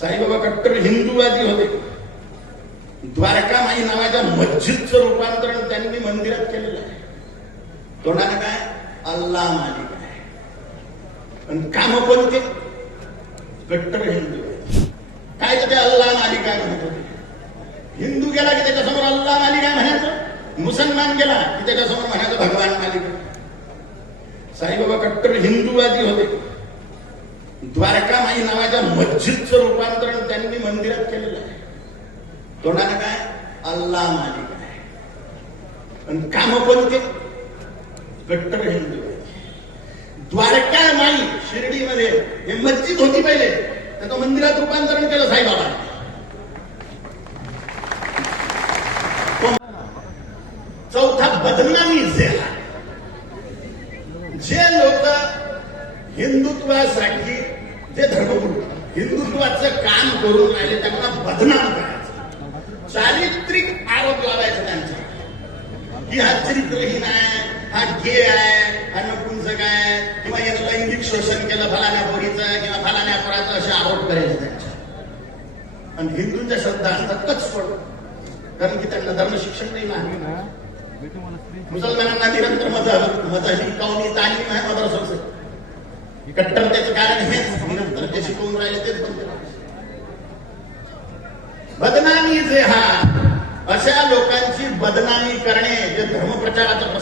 साईबाबा कट्टर हिंदूवादी होते. द्वारकामाई नावाच्या मस्जिदचं रूपांतरण त्यांनी मंदिरात केलेलं आहे. तोंडाने काय? अल्ला मालिक आहे. पण काम कोणते? कट्टर हिंदू काय ते अल्ला मालिक आहे म्हणत होते. हिंदू गेला की त्याच्यासमोर अल्ला मालिक आहे म्हणायचं? मुसलमान गेला की त्याच्यासमोर म्हणायचं भगवान मालिक साईबाबा कट्टर हिंदूवादी होते. द्वारकामाई नावाच्या मस्जिदचं रूपांतरण त्यांनी मंदिरात केलेलं आहे. तोंडाने काय? अल्ला मालिक आहे. पण काम कोणते? कट्टर हिंदू. द्वारका माई शिर्डीमध्ये हे मस्जिद होती पहिले त्याचं मंदिरात रूपांतरण केलं साईबाबा चौथा बदनामी झाला. जे लोक हिंदुत्वासाठी जे धर्मगुरू हिंदुत्वाचं काम करून राहिले त्यांना बदनाम करायचं. चारित्रिक आरोप लावायचा त्यांचा. की हा चरित्रहीन आहे हा गे आहे हा नपुंसक आहे किंवा यानं लैंगिक शोषण केलं फलाण्या पोरीचं किंवा फलाण्या पोराचं असे आरोप करायचे त्यांच्या आणि हिंदूंच्या श्रद्धा असतात कच कारण की त्यांना धर्म शिक्षण नाही ना मुसलमानांना निरंतर मजा मजा ही कौमी तालीम आहे मदरसोचं कट्टरतेचं कारण हेच निरंतर जे शिकवून राहिले तेच बदनामी जे हा अशा लोकांची बदनामी करणे जे धर्मप्रचाराचं